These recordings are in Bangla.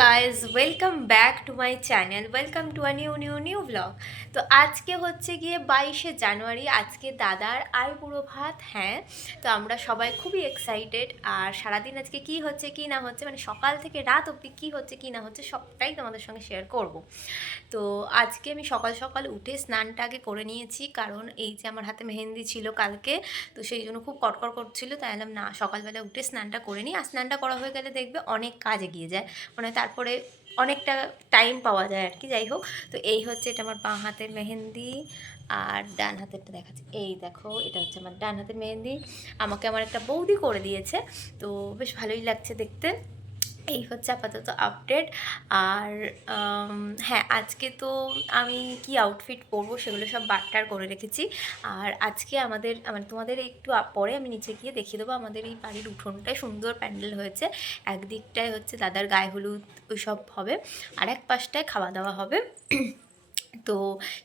Guys, welcome back to my channel, welcome to a new blog. তো আজকে হচ্ছে গিয়ে 22শে জানুয়ারি, আজকে দাদার আইবুড়ো ভাত। হ্যাঁ, তো আমরা সবাই খুবই এক্সাইটেড। আর সারাদিন আজকে কি হচ্ছে কি না হচ্ছে, মানে সকাল থেকে রাত অবধি কী হচ্ছে কি না হচ্ছে সবটাই তোমাদের সঙ্গে শেয়ার করব। তো আজকে আমি সকাল সকাল উঠে স্নানটা আগে করে নিয়েছি, কারণ এই যে আমার হাতে মেহেন্দি ছিল কালকে, তো সেই জন্য খুব কটকট করছিল। তাই এলাম না, সকালবেলা উঠে স্নানটা করে নিই। আর স্নানটা করা হয়ে গেলে দেখবে অনেক কাজ এগিয়ে যায়, মানে তারপরে অনেকটা টাইম পাওয়া যায় আর কি। যাই হোক, তো এই হচ্ছে এটা আমার বাঁ হাতের মেহেন্দি, আর ডান হাতেরটা দেখাচ্ছে। এই দেখো, এটা হচ্ছে আমার ডান হাতের মেহেন্দি, আমাকে আমার একটা বৌদি করে দিয়েছে, তো বেশ ভালোই লাগছে দেখতে। এই হচ্ছে আপাতত আপডেট। আর হ্যাঁ, আজকে তো আমি কি আউটফিট পরবো সেগুলো সব বাট্টার করে রেখেছি। আর আজকে আমাদের মানে তোমাদের একটু পরে আমি নিচে গিয়ে দেখিয়ে দেবো, আমাদের এই বাড়ির উঠোনটায় সুন্দর প্যান্ডেল হয়েছে। একদিকটায় হচ্ছে দাদার গায়ে হলুদ ওইসব হবে, আর এক পাশটায় খাওয়া দাওয়া হবে। তো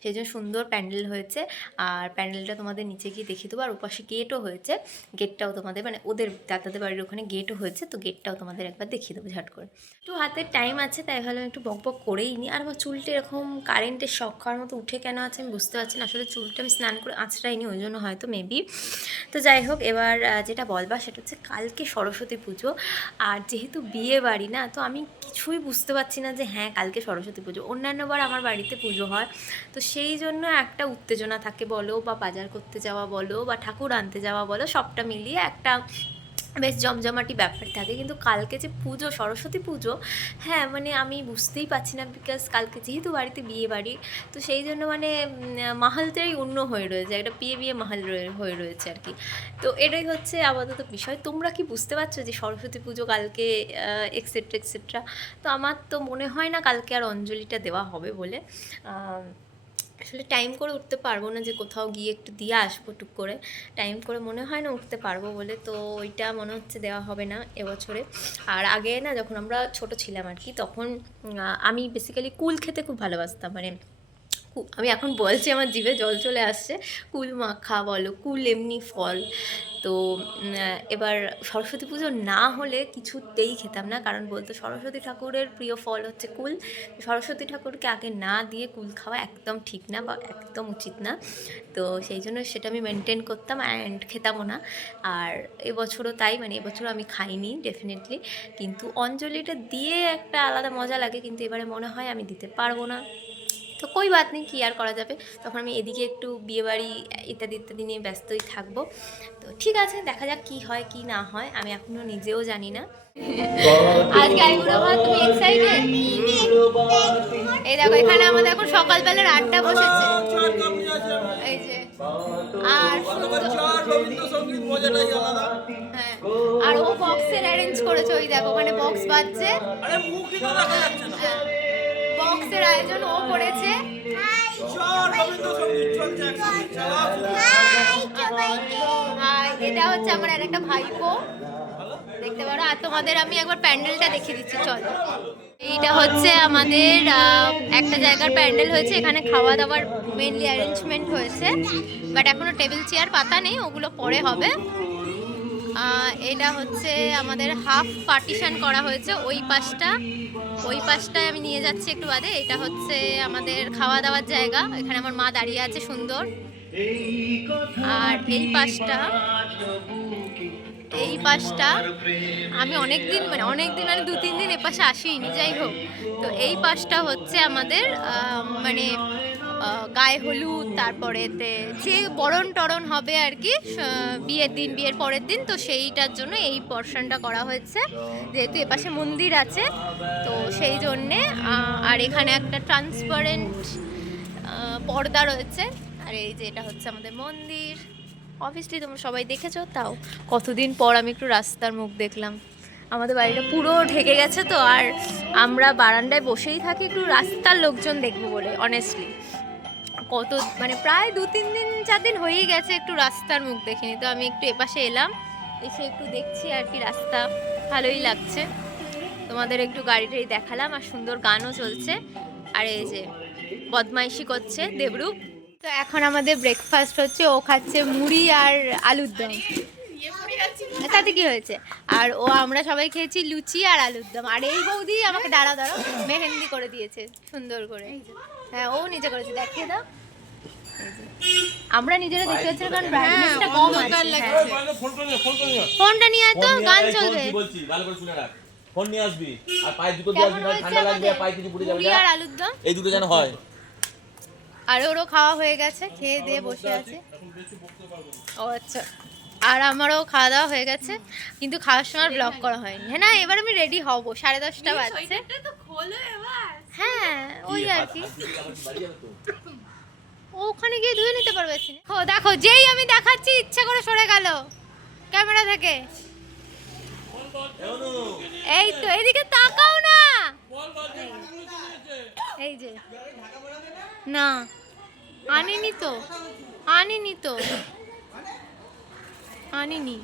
সেই জন্য সুন্দর প্যান্ডেল হয়েছে। আর প্যান্ডেলটা তোমাদের নিচে গিয়ে দেখিয়ে দেবো। আর ওপাশে গেটও হয়েছে, গেটটাও তোমাদের মানে ওদের দাদাদের বাড়ির ওখানে গেটও হয়েছে, তো গেটটাও তোমাদের একবার দেখিয়ে দেবো ঝট করে। একটু হাতের টাইম আছে, তাই ভাবলাম একটু বক বক করেই নিই। আর আমার চুলটা এরকম কারেন্টের শক খাওয়ার মতো উঠে কেন আছে আমি বুঝতে পারছি না। আসলে চুলটা আমি স্নান করে আঁচড়াইনি, ওই জন্য হয়তো মেবি। তো যাই হোক, এবার যেটা বলবা সেটা হচ্ছে কালকে সরস্বতী পুজো। আর যেহেতু বিয়ে বাড়ি না, তো আমি কিছুই বুঝতে পারছি না যে হ্যাঁ কালকে সরস্বতী পুজো। অন্যান্যবার আমার বাড়িতে পুজো হয়, তো সেই জন্য একটা উত্তেজনা থাকে বলো, বা বাজার করতে যাওয়া বলো, বা ঠাকুর আনতে যাওয়া বলো, সবটা মিলিয়ে একটা বেশ জমজমাটি ব্যাপার থাকে। কিন্তু কালকে যে পুজো, সরস্বতী পুজো, হ্যাঁ মানে আমি বুঝতেই পারছি না, বিকজ কালকে যেহেতু বাড়িতে বিয়ে বাড়ি, তো সেই জন্য মানে মাহালটাই অন্য হয়ে রয়েছে, একটা বিয়ে বিয়ে মাহাল হয়ে রয়েছে আর কি। তো এটাই হচ্ছে আপাতত বিষয়। তোমরা কি বুঝতে পারছো যে সরস্বতী পুজো কালকে এক্সেট্রা এক্সেট্রা? তো আমার তো মনে হয় না কালকে আর অঞ্জলিটা দেওয়া হবে বলে। আসলে টাইম করে উঠতে পারবো না, যে কোথাও গিয়ে একটু দিয়ে আসবো টুক করে, টাইম করে মনে হয় না উঠতে পারবো বলে। তো ওইটা মনে হচ্ছে দেওয়া হবে না এবছরে। আর আগে না, যখন আমরা ছোট ছিলাম আর কি, তখন আমি বেসিক্যালি কুল খেতে খুব ভালোবাসতাম। মানে আমি এখন বলছি আমার জিভে জল চলে আসছে। কুল মাখা বলো, কুল এমনি ফল। তো এবার সরস্বতী পুজো না হলে কিছুতেই খেতাম না, কারণ বলতো সরস্বতী ঠাকুরের প্রিয় ফল হচ্ছে কুল, সরস্বতী ঠাকুরকে আগে না দিয়ে কুল খাওয়া একদম ঠিক না, বা একদম উচিত না। তো সেই জন্য সেটা আমি মেনটেন করতাম, অ্যান্ড খেতামও না। আর এবছরও তাই, মানে এবছরও আমি খাইনি ডেফিনেটলি, কিন্তু অঞ্জলিটা দিয়ে একটা আলাদা মজা লাগে। কিন্তু এবারে মনে হয় আমি দিতে পারবো না। তো কই বাত নেই, কী আর করা যাবে। তখন আমি এদিকে একটু বিয়েবাড়ি ইত্যাদি ইত্যাদি নিয়ে ব্যস্তই থাকবো। তো ঠিক আছে, দেখা যাক কী হয় কি না হয়, আমি এখনও নিজেও জানি না। আজকে আইবুড়ো ভাত, তুমি এক্সাইটেড? এই দেখো, এখানে আমাদের এখন সকালবেলার আড্ডা বসেছে, এই যে। আর হ্যাঁ, আর ও বক্সের অ্যারেঞ্জ করেছে, ওই দেখো ওখানে বক্স বাজছে, বক্সের আয়োজন ও করেছে। এটা হচ্ছে আমার আর একটা ভাইপো, দেখতে পারো। আর তোমাদের আমি একবার প্যান্ডেলটা দেখিয়ে দিচ্ছি, চলো। এইটা হচ্ছে আমাদের একটা জায়গার প্যান্ডেল হয়েছে, এখানে খাওয়া দাওয়ার মেনলি অ্যারেঞ্জমেন্ট হয়েছে, বাট এখনো টেবিল চেয়ার পাতা নেই, ওগুলো পরে হবে। এটা হচ্ছে আমাদের হাফ পার্টিশন করা হয়েছে, ওই পাশটায় আমি নিয়ে যাচ্ছি একটু বাদে। এটা হচ্ছে আমাদের খাওয়া দাওয়ার জায়গা, এখানে আমার মা দাঁড়িয়ে আছে সুন্দর। আর এই পাশটা আমি অনেকদিন মানে 2-3 দিন এপাশে আসিনি, যাই হোক। তো এই পাশটা হচ্ছে আমাদের মানে গায়ে হলুদ, তারপরেতে যে বরণ টরণ হবে আর কি বিয়ের পরের দিন, তো সেইটার জন্য এই পোর্শনটা করা হয়েছে, যেহেতু এপাশে মন্দির আছে, তো সেই জন্যে। আর এখানে একটা ট্রান্সপারেন্ট পর্দা রয়েছে। আর এই যে এটা হচ্ছে আমাদের মন্দির, অবভিয়াসলি তোমরা সবাই দেখেছো, তাও কতদিন পর আমি একটু রাস্তার মুখ দেখলাম। আমাদের বাড়িটা পুরো ঢেকে গেছে তো, আর আমরা বারান্দায় বসেই থাকি একটু রাস্তার লোকজন দেখবো বলে। অনেস্টলি কত মানে প্রায় 2-3 দিন 4 দিন হয়েই গেছে একটু রাস্তার মুখ দেখিনি। তো আমি একটু এপাশে এলাম, এসে একটু দেখছি আর কি রাস্তা, ভালোই লাগছে। তোমাদের একটু গাড়িটাই দেখালাম, আর সুন্দর গানও চলছে। আর এই যে বদমাইশি করছে দেবরূপ। তো এখন আমাদের ব্রেকফাস্ট হচ্ছে, ও খাচ্ছে মুড়ি আর আলুর দম। তাতে কি হয়েছে? আর আমরা সবাই খেয়েছি লুচি আর আলুর দম। আর এই বৌদি আমাকে দাঁড়াও মেহেন্দি করে দিয়েছে সুন্দর করে। হ্যাঁ, ও নিজে করেছে, দেখিয়ে দাও। আমরা নিজেরা দেখতে পাচ্ছি কারণ ব্রাইটনেসটা কম আছে। ফোনটা নিয়ে আয় তো, গান চলবে। ফোন নিয়ে আসবি আর পায়ে জুতো দিয়ে আসবি, না ঠান্ডা লাগবে আর পায়ে কিছু পুড়ে যাবে। আর আলুর দম এই দুটো যেন হয়। আর ওরও খাওয়া হয়ে গেছে, খেয়ে দিয়ে বসে আছে। ও আচ্ছা, আর আমারও খাওয়া দাওয়া হয়ে গেছে, কিন্তু খাওয়ার সময় ব্লগ করা হয়নি। হ্যাঁ না, এবার আমি রেডি হব, 10:30 বাজছে। হ্যাঁ, ওই আর কি, ওখানে গিয়ে ধুয়ে নিতে পারবে। ও দেখো, যেই আমি দেখাচ্ছি ইচ্ছা করে সরে গেল ক্যামেরা থেকে। এই তো, এদিকে তাকাও না। এই যে, না আনিনি তো, আনিনি।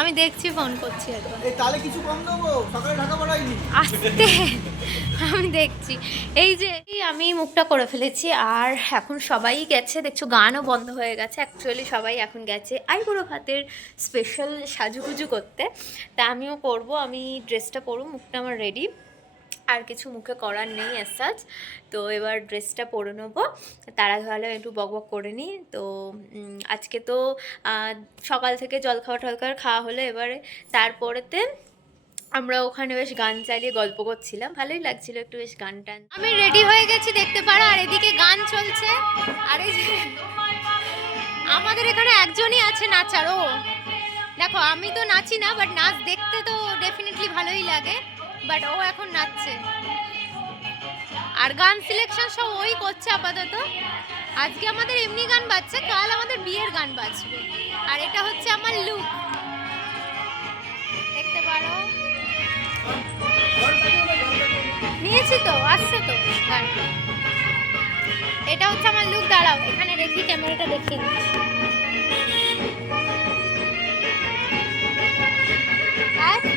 আমি দেখছি, ফোন করছি একবার। আস্তে, আমি দেখছি। এই যে আমি মুখটা করে ফেলেছি, আর এখন সবাই গেছে, দেখছো গানও বন্ধ হয়ে গেছে। অ্যাকচুয়ালি সবাই এখন গেছে আইবুড়ো ভাতের স্পেশাল সাজুগুজু করতে। তা আমিও করব, আমি ড্রেসটা পরবো, মুখটা আমার রেডি, আর কিছু মুখে করার নেই অ্যাজ সাচ। তো এবার ড্রেসটা পরে নেবো, তারা ভালো একটু বকবক করে নিই। তো আজকে তো সকাল থেকে জলখাবার খাওয়া হলো, এবারে তারপরেতে আমরা ওখানে বেশ গান চালিয়ে গল্প করছিলাম, ভালোই লাগছিল একটু বেশ গান টান। আমি রেডি হয়ে গেছি, দেখতে পারো, আর এদিকে গান চলছে। আর এই যে আমাদের এখানে একজনই আছে নাচারও, দেখো আমি তো নাচি না, বাট নাচ দেখতে তো ডেফিনেটলি ভালোই লাগে, বাট ও এখন নাচছে। আর গান সিলেকশন সব ওই করছে আপাতত। আজকে আমাদের এমনি গান বাজছে, কাল আমাদের বিয়ের গান বাজবে। আর এটা হচ্ছে আমার লুক, দেখতে পারো, নিয়েছি তো, আসছে তো গানটা। এটা হচ্ছে আমার লুক। দাঁড়াও, এখানে রেখি, ক্যামেরাটা দেখিয়ে দিচ্ছি।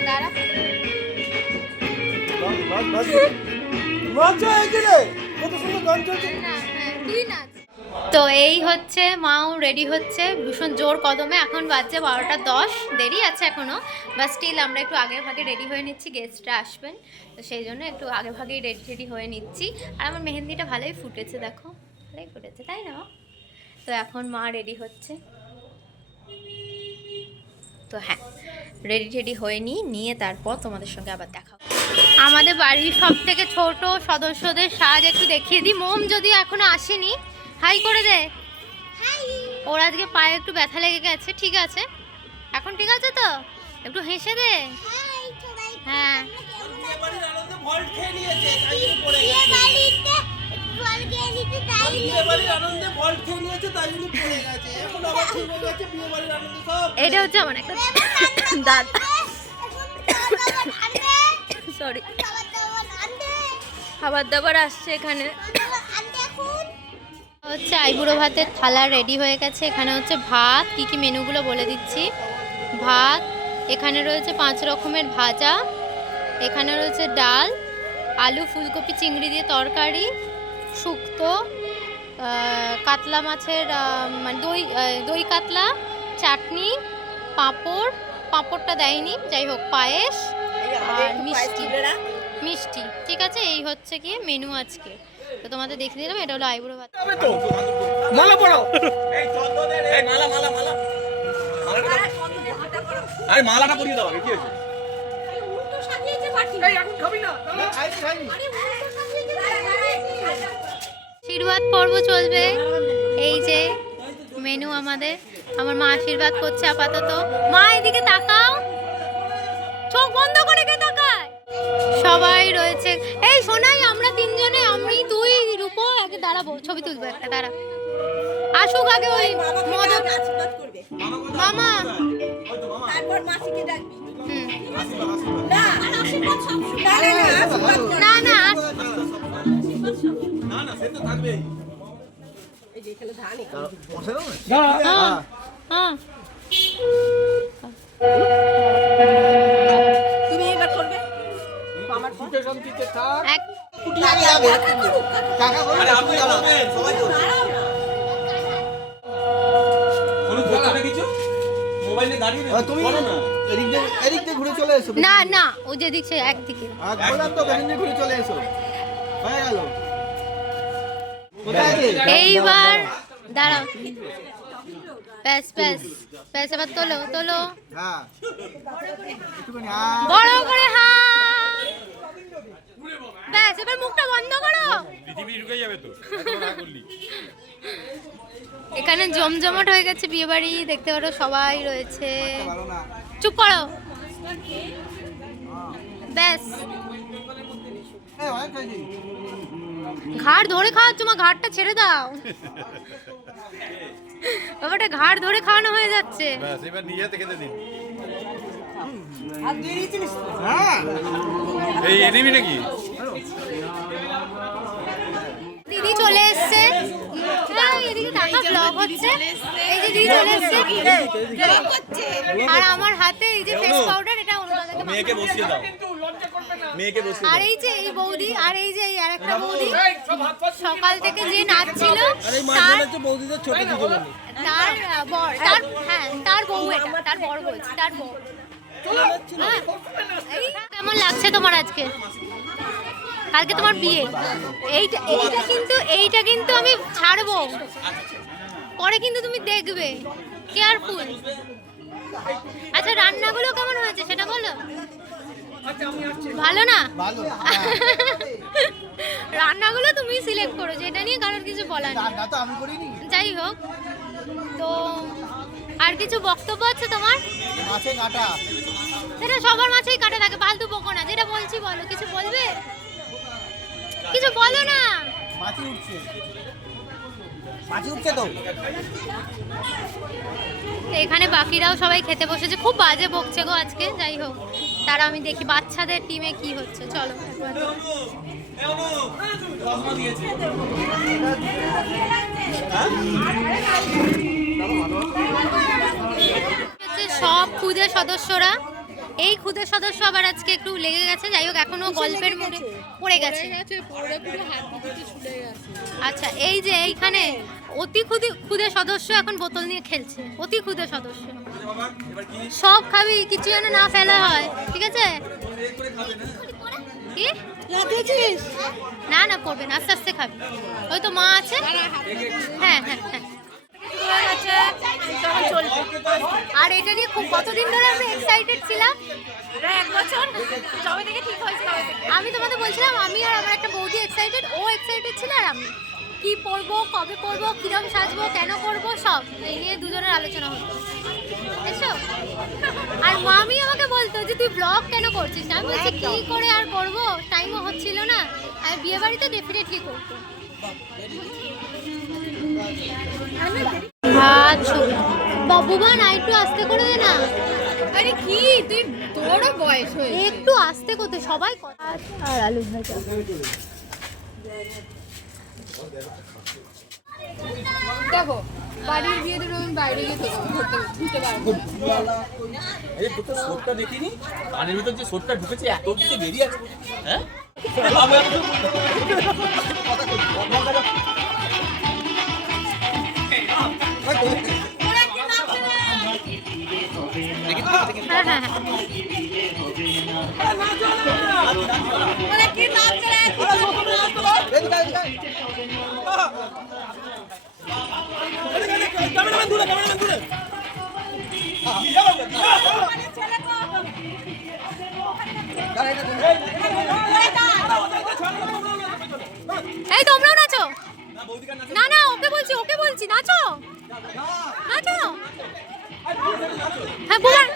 দাঁড়া, তো এই হচ্ছে মাও রেডি হচ্ছে ভীষণ জোর কদমে। এখন বাজছে 12:10, দেরি আছে এখনো, বা স্টিল আমরা একটু আগে ভাগে রেডি হয়ে নিচ্ছি, গেস্টরা আসবেন তো সেই জন্য একটু আগে ভাগেই রেডি হয়ে নিচ্ছি। আর আমার মেহেন্দিটা ভালোই ফুটেছে, দেখো ভালোই ফুটেছে, তাই না? তো এখন মা রেডি হচ্ছে। তো হ্যাঁ, রেডি হয়ে নিয়ে তারপর তোমাদের সঙ্গে আবার দেখা। আমাদের বাড়ির সব থেকে ছোট সদস্যদের সাজ একটু দেখিয়ে দিই। মোম যদিও এখনো আসেনি, হাই করে দে। ওর আজকে পায়ে একটু ব্যথা লেগে গেছে, ঠিক আছে এখন, ঠিক আছে তো, একটু হেসে দে। হ্যাঁ, এটা হচ্ছে আমার একটা দাদা, সরি, খাবার দাবার আসছে এখানে। হচ্ছে আইবুড়ো ভাতের থালা রেডি হয়ে গেছে। এখানে হচ্ছে ভাত, কি মেনুগুলো বলে দিচ্ছি। ভাত, এখানে রয়েছে 5 রকমের ভাজা, এখানে রয়েছে ডাল, আলু ফুলকপি চিংড়ি দিয়ে তরকারি, শুক্তো, কাতলা মাছের মানে দই কাতলা, চাটনি, পাঁপড়টা দেয়নি, যাই হোক, পায়েস আর মিষ্টি, ঠিক আছে। এই হচ্ছে কি মেনু আজকে। তো তোমাদের দেখে দিলাম, এটা হলো আইবুড়ো ভাত। মালা পড়ো, এই চন্দনের এই মালা আরে মালাটা পরিয়ে দাও, কি হয়েছে? এই উল্টো সাজিয়েছে পাটি, এই এখন খাবি না, খাইনি। আরে উল্টো সাজিয়েছে। আশীর্বাদ পর্ব চলবে, এই যে মেনু আমাদের। আমার মা আশীর্বাদ করছে আপাতত। মা এদিকে তাকাও, চোখ বন্ধ করে কে তাকায়? সবাই রয়েছে। এই শোনাই, আমরা 3 জনে, আমি, তুই, রূপো, আগে দাঁড়াবো, ছবি তুলবো একটা, দাঁড়া, আসুক আগে ওই মদক মামা, তারপর মাসিকে ডাকবি। না সে তো থাকবে। এই যে এখানে ধান বসে দাও না। হ্যাঁ, তুমি এবার করবে আমার সুখে শান্তিতে থাক। কাকা বলে আপনি করবেন, সবাই তো কোনো কথা কিছু মোবাইল তুমি এদিক দিয়ে ঘুরে চলে এসো। না না ও যেদিক সে একদিকে বললাম তো পেছন দিয়ে ঘুরে চলে এসো, হয়ে গেল। কোথায় আছে? এইবার দাঁড়াও, ব্যাস ব্যাস ব্যাস, এবার তোলো তোলো, হ্যাঁ একটুখানি বড় করে হাত, ব্যাস এবার মুখটা বন্ধ করো। পৃথিবী ঢুকে যাবে তো এত না করলি। এখানে জমজমাট হয়ে গেছে বিয়ে বাড়ি, দেখতে পারো সবাই রয়েছে। ভালো না। চুপ করো, ব্যাস এই অনেক খাইছি। ঘাড় ধরে খাওয়াচ্ছ মা, ঘাড়টা ছেড়ে দাও। বাবাটা ঘাড় ধরে খাওয়ানো হয়ে যাচ্ছে। ব্যাস এবার নিয়ে যেতে খেতে দিন। হ্যাঁ এই এনিমি নাকি? দিদি চলে এসছে, এদিকে টাকা ব্লগ হচ্ছে, এই যে দিদি চলে এসছে আর আমার হাতে এই যে ফেস পাউডার, এটা অনুরাধাকে মেয়েকে বসিয়ে দাও, মেয়েকে বসিয়ে আর এই যে এই বৌদি, আর এই যে এই আরেকটা বৌদি সকাল থেকে যে নাচছিল তার বর, তার হ্যাঁ তার বউ, এটা তার বর বলছি, তার বউ। হ্যাঁ। কেমন লাগছে তোমার আজকে? কালকে তোমার বিয়ে, এইটা কিন্তু আমি ছাড়বো পরে, কিন্তু তুমি দেখবে, কেয়ারফুল। আচ্ছা রান্নাগুলো কেমন হয়েছে সেটা বলো। ভালো না? ভালো। রান্নাগুলো তুমি সিলেক্ট করো, যেটা নিয়ে কারোর কিছু বলার নেই। রান্না তো আমি করিনি। যাই হোক, তো আর কিছু বক্তব্য আছে তোমার? মাছে কাটা। সেটা সবার মাছেই কাটা থাকে, ফালতু বকো না, যেটা বলছি বলো। কিছু বলবে? কিছু বলো না। মাছি উঠছে, মাছি উঠছে তো। তো এখানে বাকিরাও সবাই খেতে বসেছে, খুব বাজে বকছে গো আজকে। যাই হোক, তারা আমি দেখি বাচ্চাদের টিমে কি হচ্ছে, চলো একবার। সব খুদে সদস্যরা, এই খুদে সদস্য আবার আজকে একটু লেগে গেছে। যাই হোক, এখনো গল্পের মুডে পড়ে গেছে। আচ্ছা, এই যে এইখানে অতি খুদে সদস্য এখন বোতল নিয়ে খেলছে, অতি খুদে সদস্য। সব খাবি, কিছু যেন না ফেলা হয়, ঠিক আছে? কি না না করবে না, আস্তে আস্তে খাবি। ওই তো মা আছে। হ্যাঁ হ্যাঁ হ্যাঁ, আর এটা নিয়ে খুব কতদিন ধরে আমরা এক্সাইটেড ছিলাম, 1 বছর যবে থেকে ঠিক হয়েছে। আমি তোমাদের বলছিলাম, আমি আর আমার একটা বৌদি এক্সাইটেড, ও এক্সাইটেড ছিল, আর আমি কি পরবো, কবে পরবো, কিরম সাজবো, কেন করবো, সব এই নিয়ে দুজনের আলোচনা হতো, বুঝছো? আর মামি আমাকে বলতো যে তুই ব্লগ কেন করছিস? আমি বলছি কি করে আর করবো, টাইমও হচ্ছিল না। আমি বিয়ে বাড়িতে ডেফিনেটলি করবো। আচ্ছা বাবুবান, একটু আস্তে করে দে না। আরে কি তুই, তোরও বয়স হয়েছে। একটু আস্তে করতে, সবাই কথা। আর আলু ভাজা, দেখো বাড়ির বিয়ে দেবে, আমি বাইরে গিয়ে ঘুরতে পারবো। এই পুরো সোটটা দেখিনি, কানের ভিতর যে সোটটা ঢুকেছে এত কিছু বেরিয়ে আছে। হ্যাঁ হ্যাঁ হ্যাঁ হ্যাঁ। এই তোমরাও নাচো। না না, ওকে বলছি নাচো নাচো। হ্যাঁ বুবান,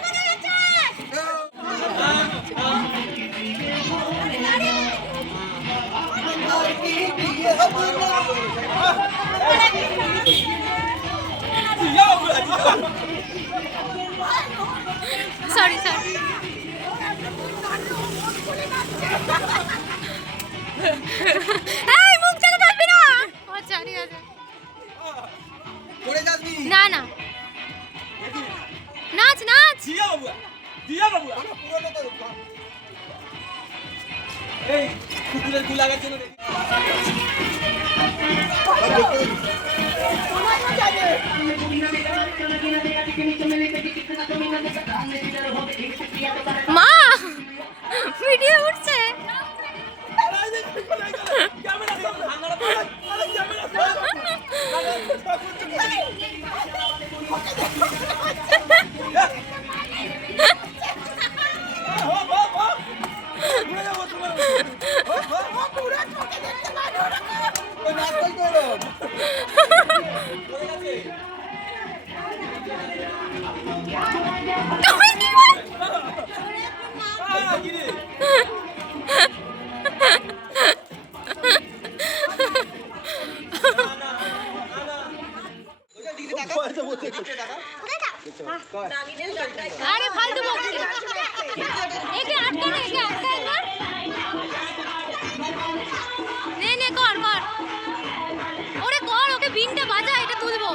সরি সরি। এই মুখ থেকে কাটবি না। আচ্ছা ঠিক আছে। না না, নাচ নাচ। দিয়া বাবু এই কুকুরের গু লাগার জন্য মা ভিডিও উঠছে। আরে ফালতু বকছি। একে আটকা না, একে আটকা না। নে নে কর কর, ওরে কর, ওকে বিনটা বাজা, এটা তুলবো।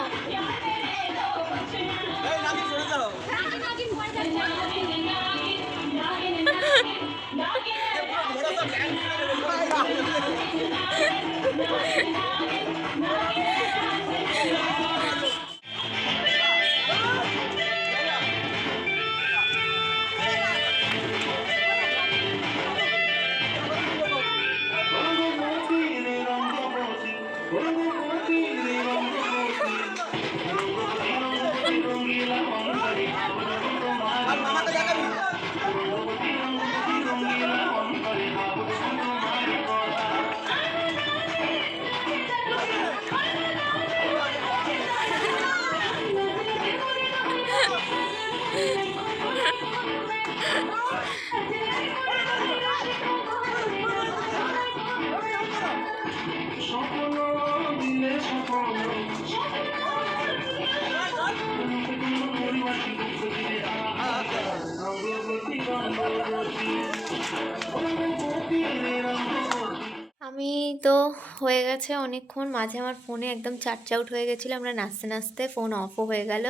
আমি তো হয়ে গেছে অনেকক্ষণ, মাঝে আমার ফোনে একদম চার্জ আউট হয়ে গেছিলো, আমরা নাচতে নাচতে ফোন অফও হয়ে গেল।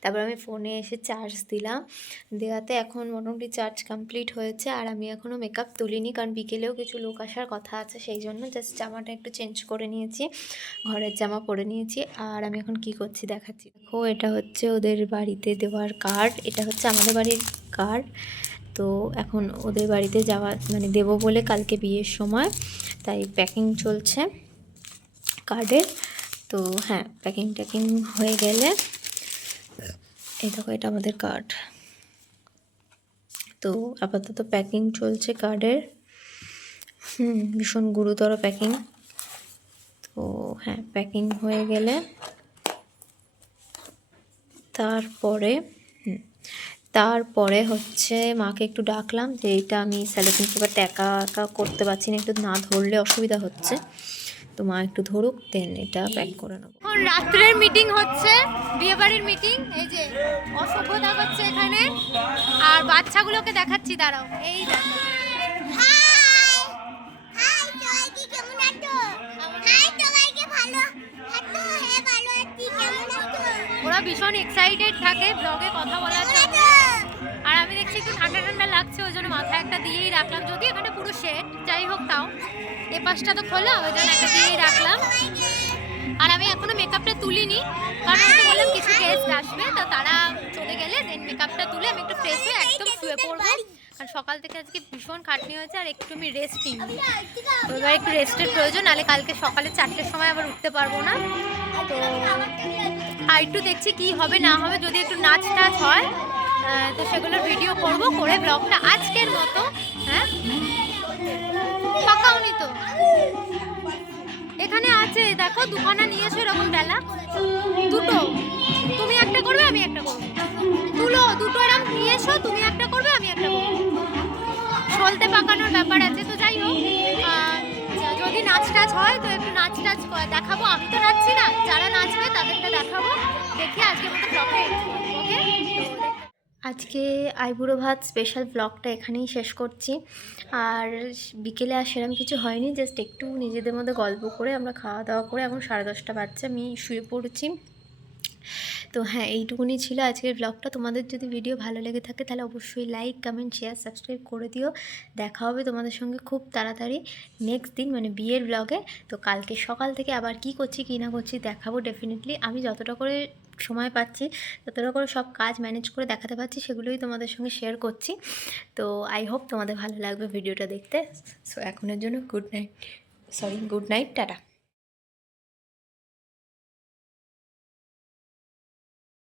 তারপর আমি ফোনে এসে চার্জ দিলাম, দেওয়াতে এখন মোটামুটি চার্জ কমপ্লিট হয়েছে। আর আমি এখনও মেকআপ তুলিনি, কারণ বিকেলেও কিছু লোক আসার কথা আছে, সেই জন্য জাস্ট জামাটা একটু চেঞ্জ করে নিয়েছি, ঘরের জামা পরে নিয়েছি। আর আমি এখন কি করছি দেখাচ্ছি। দেখো, এটা হচ্ছে ওদের বাড়িতে দেওয়ার কার্ড, এটা হচ্ছে আমাদের বাড়ির কার্ড। তো এখন ওদের বাড়িতে যাওয়া মানে দেবো বলে কালকে বিয়ের সময়, তাই প্যাকিং চলছে কার্ডের। তো হ্যাঁ, প্যাকিং হয়ে গেলে এই দেখো, এটা আমাদের কার্ড। তো আপাতত প্যাকিং চলছে কার্ডের, ভীষণ গুরুতর প্যাকিং। তো হ্যাঁ, প্যাকিং হয়ে গেলে তারপরে হচ্ছে মাকে একটু ডাকলাম যে এটা আমি সেলোটেপ পেপারটা একা একা করতে পারছি না, একটু না ধরলে অসুবিধা হচ্ছে, তো মা একটু ধরুক, দেন এটা প্যাক করে নেবো। এখন রাত্রের মিটিং হচ্ছে, বিয়েবাড়ির মিটিং। এই যে অসভ্যতা হচ্ছে এখানে, আর বাচ্চাগুলোকে দেখাচ্ছি, দাঁড়াও। এই দেখো, ওরা ভীষণ এক্সাইটেড থাকে ব্লগে কথা বলার জন্য। আর আমি দেখছি একটু ঠান্ডা ঠান্ডা লাগছে, ওই জন্য মাথায় একটা দিয়েই রাখলাম, যদি এখানে পুরো শেড, যাই হোক তাও এ পাশটা তো খোলা, ওই জন্য একটা দিয়েই রাখলাম। আর আমি এখনো মেকআপটা তুলিনি, কারণ আমি বললাম কিছু গেস্ট আসবে, তো তারা চলে গেলে দেন মেকআপটা তুলে আমি একটু ফ্রেশ হয়ে একদম শুয়ে পড়বো। কারণ সকাল থেকে আজকে ভীষণ খাটনি হয়েছে, আর একটু আমি রেস্ট নিই, তো এবার একটু রেস্টের প্রয়োজন, নাহলে কালকে সকালে 4টের সময় আবার উঠতে পারবো না। তো আর একটু দেখছি কি হবে না হবে, যদি একটু নাচ টাচ হয় তো সেগুলোর ভিডিও করব, করে ব্লগটা আজকের মতো, হ্যাঁ পাকাওনি তো এখানে আছে, দেখো দুখানা নিয়েছো এরকম ডালা, দুটো, তুমি একটা করবে আমি একটা করবো, তুলো দুটো এরকম নিয়েছো, তুমি একটা করবে আমি একটা করবো, সলতে পাকানোর ব্যাপার আছে। তো যাই হোক, যদি নাচ টাচ হয় তো একটু নাচ টাচ দেখাবো, আমি তো নাচছি না, যারা নাচবে তাদেরটা দেখাবো, দেখে আজকে মতো ব্লগটা ওকে। আজকে আইবুড়ো ভাত স্পেশাল ব্লগটা এখানেই শেষ করছি। আর বিকেলে আর সেরকম কিছু হয়নি, জাস্ট একটু নিজেদের মধ্যে গল্প করে আমরা খাওয়া দাওয়া করে এখন 10:30 বাজছে, আমি শুয়ে পড়েছি। তো হ্যাঁ, এইটুকুনি ছিল আজকের ব্লগটা। তোমাদের যদি ভিডিও ভালো লেগে থাকে তাহলে অবশ্যই লাইক, কমেন্ট, শেয়ার, সাবস্ক্রাইব করে দিও। দেখা হবে তোমাদের সঙ্গে খুব তাড়াতাড়ি নেক্সট দিন, মানে বিয়ের ব্লগে। তো কালকে সকাল থেকে আবার কি করছি কি না করছি দেখাবো ডেফিনেটলি। আমি যতটা করে সময় পাচ্ছি যতটা করে সব কাজ ম্যানেজ করে দেখাতে পারছি সেগুলোই তোমাদের সঙ্গে শেয়ার করছি। তো আই হোপ তোমাদের ভালো লাগবে ভিডিওটা দেখতে। সো এখনের জন্য গুড নাইট, টাটা।